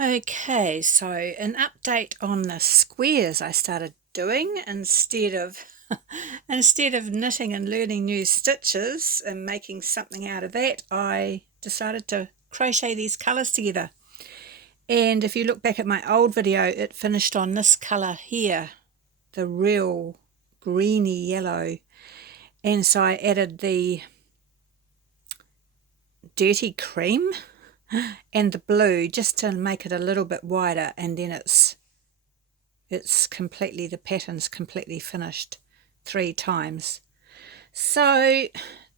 Okay, so an update on the squares I started doing instead of knitting and learning new stitches and making something out of that, I decided to crochet these colours together. And if you look back at my old video, it finished on this colour here, the real greeny yellow. And so I added the dirty cream and the blue just to make it a little bit wider, and then the pattern's completely finished 3 times. So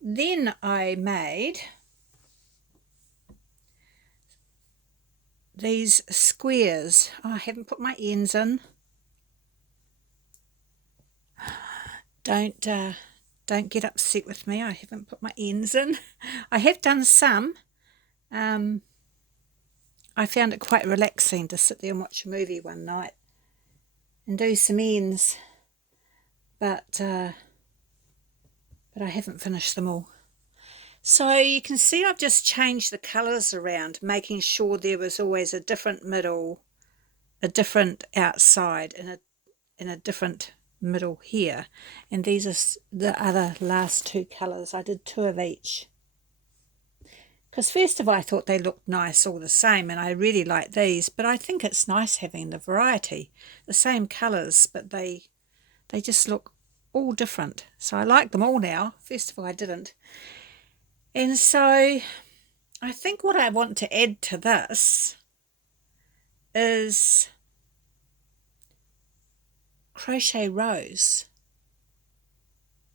then I made these squares. I haven't put my ends in. Don't get upset with me. I haven't put my ends in. I have done some. I found it quite relaxing to sit there and watch a movie one night and do some ends, but I haven't finished them all. So you can see I've just changed the colours around, making sure there was always a different middle, a different outside, and a different middle here. And these are the other last 2 colours. I did 2 of each. Because first of all, I thought they looked nice all the same, and I really like these, but I think it's nice having the variety. The same colours, but they just look all different. So I like them all now. First of all, I didn't. And so I think what I want to add to this is crochet rows.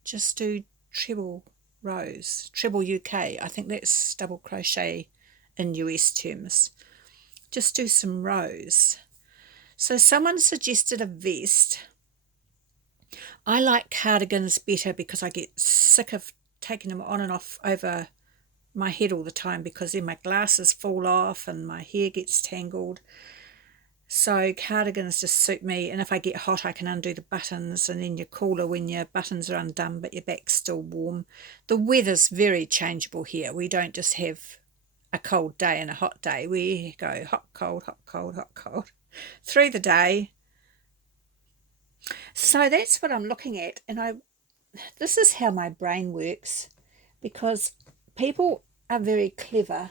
Just do treble rows, treble UK. I think that's double crochet in US terms. Just do some rows. So someone suggested a vest. I like cardigans better because I get sick of taking them on and off over my head all the time, because then my glasses fall off and my hair gets tangled. So cardigans just suit me, and if I get hot I can undo the buttons, and then you're cooler when your buttons are undone but your back's still warm. The weather's very changeable here. We don't just have a cold day and a hot day. We go hot, cold, hot, cold, hot, cold through the day. So that's what I'm looking at, and this is how my brain works, because people are very clever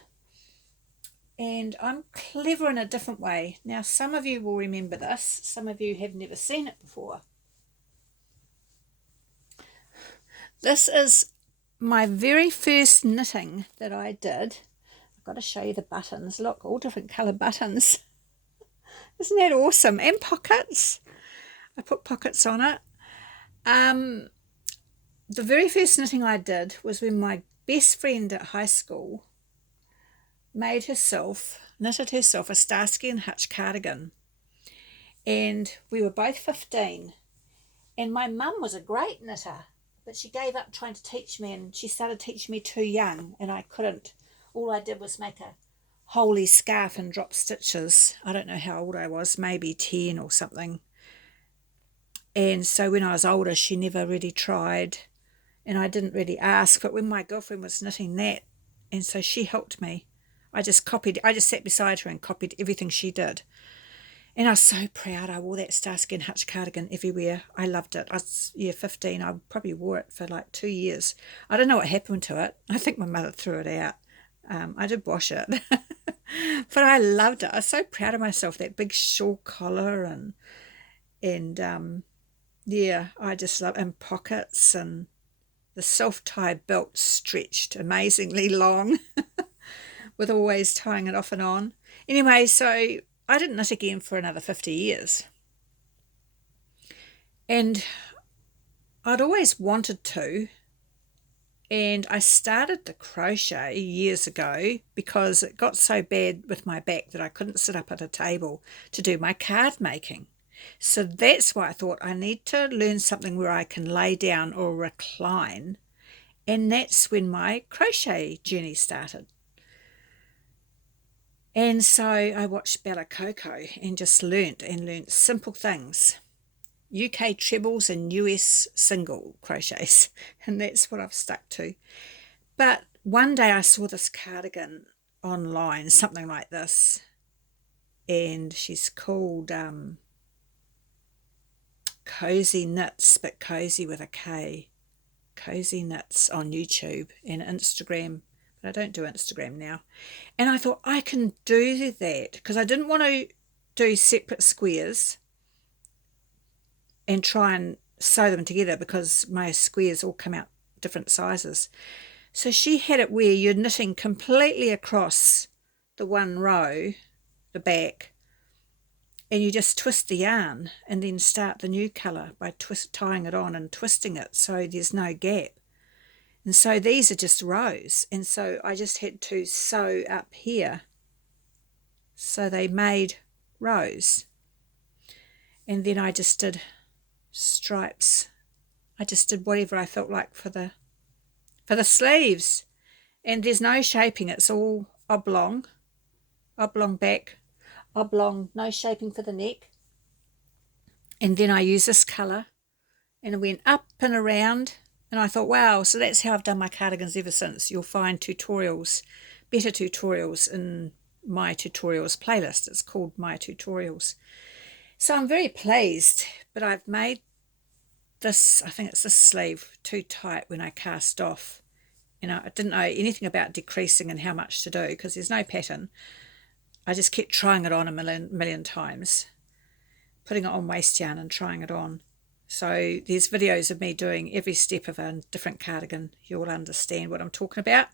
and I'm clever in a different way. Now, some of you will remember this, some of you have never seen it before. This is my very first knitting that I did. I've got to show you the buttons. Look, all different colour buttons. Isn't that awesome? And pockets. I put pockets on it. The very first knitting I did was when my best friend at high school knitted herself a Starsky and Hutch cardigan, and we were both 15, and my mum was a great knitter, but she gave up trying to teach me, and she started teaching me too young, and I couldn't. All I did was make a holey scarf and drop stitches. I don't know how old I was, maybe 10 or something. And so when I was older, she never really tried, and I didn't really ask. But when my girlfriend was knitting that, and so she helped me, I just sat beside her and copied everything she did. And I was so proud. I wore that Starsky and Hutch cardigan everywhere. I loved it. I was 15. I probably wore it for like 2 years. I don't know what happened to it. I think my mother threw it out. I did wash it. But I loved it. I was so proud of myself. That big shawl collar and I just love, and pockets, and the self-tie belt stretched amazingly long with always tying it off and on. Anyway, so I didn't knit again for another 50 years. And I'd always wanted to. And I started to crochet years ago because it got so bad with my back that I couldn't sit up at a table to do my card making. So that's why I thought I need to learn something where I can lay down or recline. And that's when my crochet journey started. And so I watched Bella Coco and just learnt simple things. UK trebles and US single crochets. And that's what I've stuck to. But one day I saw this cardigan online, something like this. and she's called Cozy Knits, but cozy with a K. Cozy Knits on YouTube and Instagram, but I don't do Instagram now. And I thought I can do that because I didn't want to do separate squares and try and sew them together because my squares all come out different sizes. So she had it where you're knitting completely across the one row, the back, and you just twist the yarn and then start the new colour by tying it on and twisting it so there's no gap. And so these are just rows, and so I just had to sew up here so they made rows. And then I just did stripes. I just did whatever I felt like for the sleeves, and there's no shaping. It's all oblong back, oblong, no shaping for the neck. And then I use this colour, and it went up and around, and I thought, wow, so that's how I've done my cardigans ever since. You'll find tutorials, better tutorials in my tutorials playlist. It's called My Tutorials. So I'm very pleased, but I've made this, I think it's this sleeve, too tight when I cast off. You know, I didn't know anything about decreasing and how much to do because there's no pattern. I just kept trying it on a million times, putting it on waste yarn and trying it on. So there's videos of me doing every step of a different cardigan. You'll understand what I'm talking about.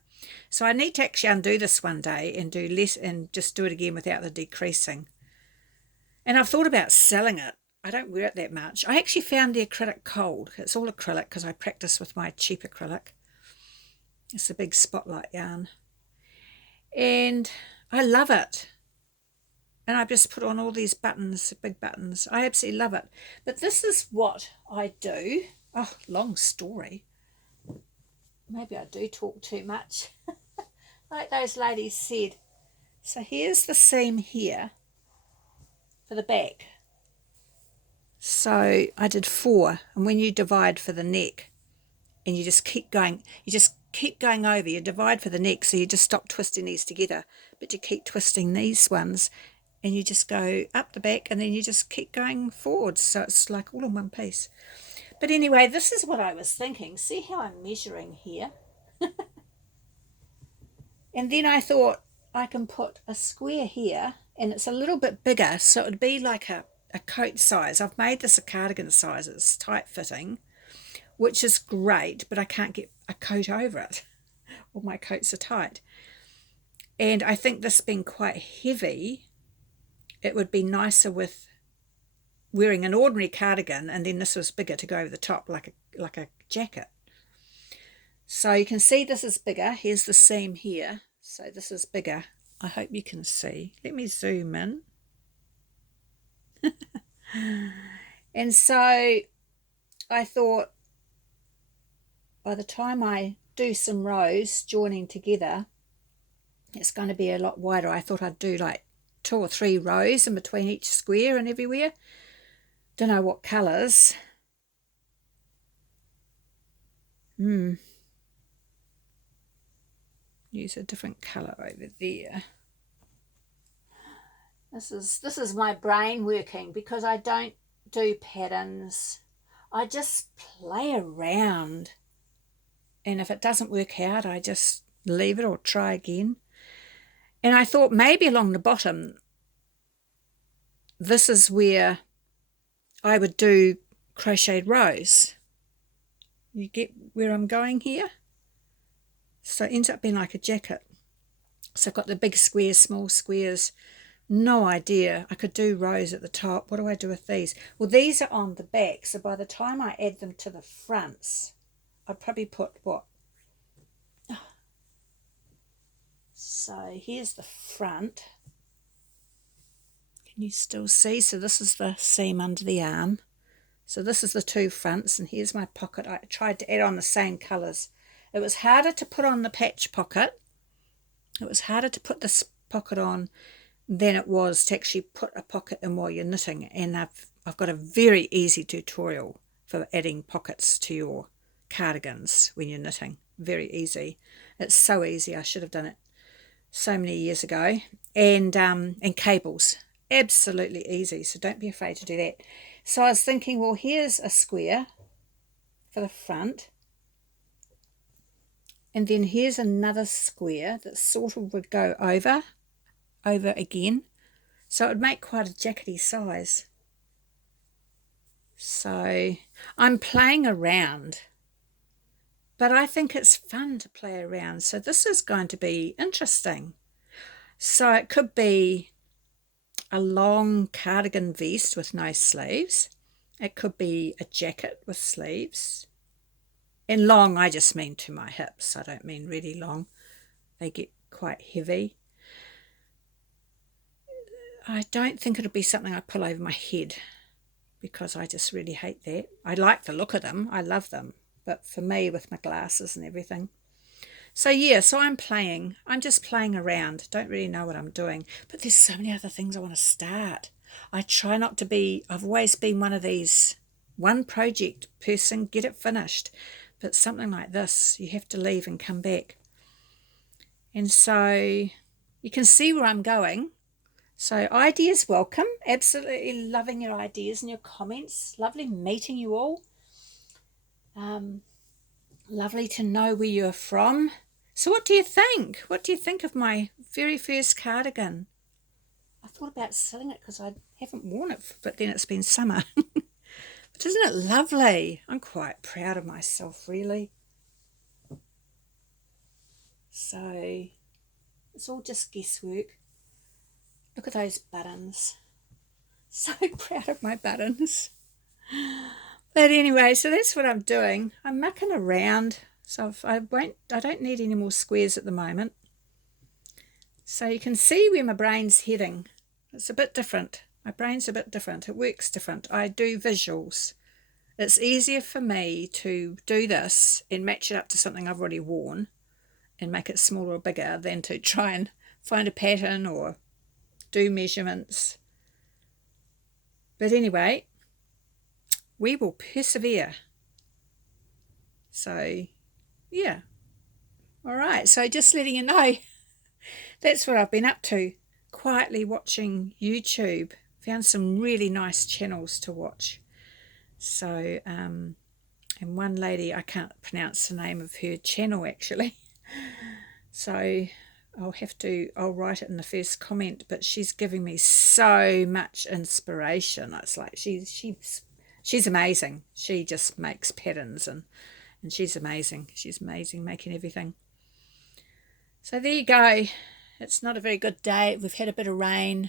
So I need to actually undo this one day and do less and just do it again without the decreasing. And I've thought about selling it. I don't wear it that much. I actually found the acrylic cold. It's all acrylic because I practice with my cheap acrylic. It's a big spotlight yarn. And I love it. And I've just put on all these buttons, big buttons. I absolutely love it. But this is what I do. Oh, long story. Maybe I do talk too much. Like those ladies said. So here's the seam here for the back. So I did 4. And when you divide for the neck, and you just keep going, over, you divide for the neck, so you just stop twisting these together, but you keep twisting these ones, and you just go up the back, and then you just keep going forwards, so it's like all in one piece. But anyway, this is what I was thinking. See how I'm measuring here? And then I thought I can put a square here, and it's a little bit bigger, so it would be like a coat size. I've made this a cardigan size. It's tight fitting, which is great, but I can't get a coat over it. All my coats are tight. And I think this being quite heavy, it would be nicer with wearing an ordinary cardigan, and then this was bigger to go over the top like a jacket. So you can see this is bigger. Here's the seam here. So this is bigger. I hope you can see. Let me zoom in. And so I thought by the time I do some rows joining together, it's going to be a lot wider. I thought I'd do like 2 or 3 rows in between each square and everywhere. Don't know what colours. Use a different colour over there. This is my brain working because I don't do patterns. I just play around. And if it doesn't work out, I just leave it or try again. And I thought maybe along the bottom, this is where I would do crocheted rows. You get where I'm going here? So it ends up being like a jacket. So I've got the big squares, small squares. No idea. I could do rows at the top. What do I do with these? Well, these are on the back. So by the time I add them to the fronts, I'd probably put what? So here's the front. Can you still see? So this is the seam under the arm. So this is the 2 fronts, and here's my pocket. I tried to add on the same colours. It was harder to put on the patch pocket. It was harder to put this pocket on than it was to actually put a pocket in while you're knitting. And I've got a very easy tutorial for adding pockets to your cardigans when you're knitting. Very easy. It's so easy. I should have done it so many years ago. And cables. absolutely easy, so don't be afraid to do that. So I was thinking, well, here's a square for the front, and then here's another square that sort of would go over again, so it would make quite a jackety size. So I'm playing around, but I think it's fun to play around, so this is going to be interesting. So it could be a long cardigan vest with no sleeves. It could be a jacket with sleeves. And long, I just mean to my hips. I don't mean really long. They get quite heavy. I don't think it'll be something I pull over my head because I just really hate that. I like the look of them. I love them. But for me, with my glasses and everything. So yeah, so I'm just playing around. Don't really know what I'm doing. But there's so many other things I want to start. I try not to be, I've always been one of these one project person, get it finished. But something like this, you have to leave and come back. And so you can see where I'm going. So ideas welcome. Absolutely loving your ideas and your comments. Lovely meeting you all. Lovely to know where you're from. So what do you think? What do you think of my very first cardigan? I thought about selling it because I haven't worn it, but then it's been summer. But isn't it lovely? I'm quite proud of myself, really. So it's all just guesswork. Look at those buttons. So proud of my buttons. But anyway, so that's what I'm doing. I'm mucking around. So I don't need any more squares at the moment. So you can see where my brain's heading. It's a bit different. My brain's a bit different. It works different. I do visuals. It's easier for me to do this and match it up to something I've already worn and make it smaller or bigger than to try and find a pattern or do measurements. But anyway, we will persevere. So, yeah. All right. So just letting you know, that's what I've been up to. Quietly watching YouTube. Found some really nice channels to watch. So, and one lady, I can't pronounce the name of her channel actually. So I'll write it in the first comment, but she's giving me so much inspiration. It's like she's amazing. She just makes patterns and she's amazing. She's amazing making everything. So there you go. It's not a very good day. We've had a bit of rain.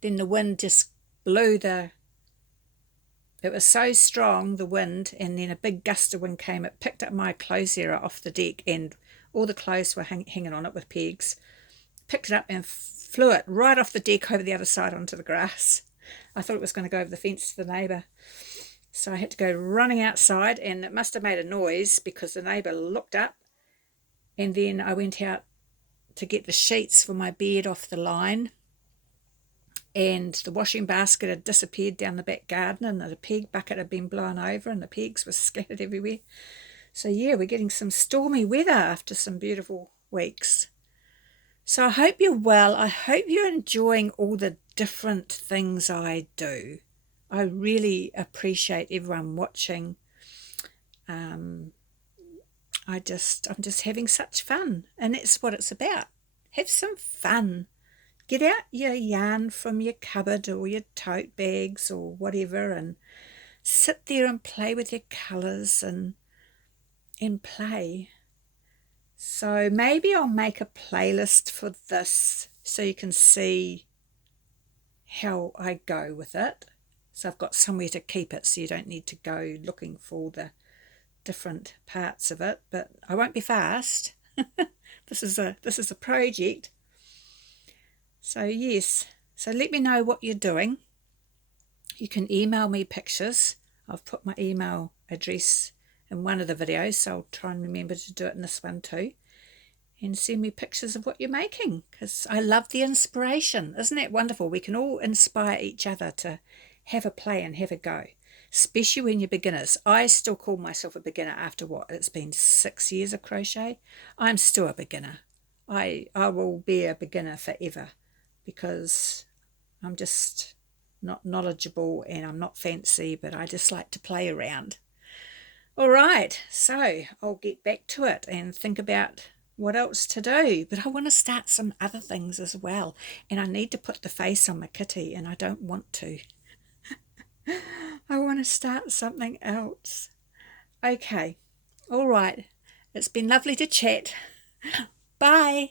Then the wind just blew it was so strong, the wind, and then a big gust of wind came. It picked up my clothes area off the deck, and all the clothes were hanging on it with pegs. Picked it up and flew it right off the deck over the other side onto the grass. I thought it was going to go over the fence to the neighbour. So I had to go running outside, and it must have made a noise because the neighbour looked up, and then I went out to get the sheets for my bed off the line, and the washing basket had disappeared down the back garden, and the peg bucket had been blown over and the pegs were scattered everywhere. So yeah, we're getting some stormy weather after some beautiful weeks. So I hope you're well. I hope you're enjoying all the different things I do. I really appreciate everyone watching. I'm just having such fun, and that's what it's about. Have some fun. Get out your yarn from your cupboard or your tote bags or whatever and sit there and play with your colours and play. So maybe I'll make a playlist for this so you can see how I go with it. So I've got somewhere to keep it so you don't need to go looking for the different parts of it, but I won't be fast. This is a project. So yes, so let me know what you're doing. You can email me pictures. I've put my email address in one of the videos, so I'll try and remember to do it in this one too. And send me pictures of what you're making, because I love the inspiration. Isn't that wonderful? We can all inspire each other to have a play and have a go, especially when you're beginners. I still call myself a beginner after what? It's been 6 years of crochet. I'm still a beginner. I will be a beginner forever because I'm just not knowledgeable and I'm not fancy, but I just like to play around. All right, so I'll get back to it and think about what else to do. But I want to start some other things as well. And I need to put the face on my kitty, and I don't want to. I want to start something else. Okay, all right. It's been lovely to chat. Bye.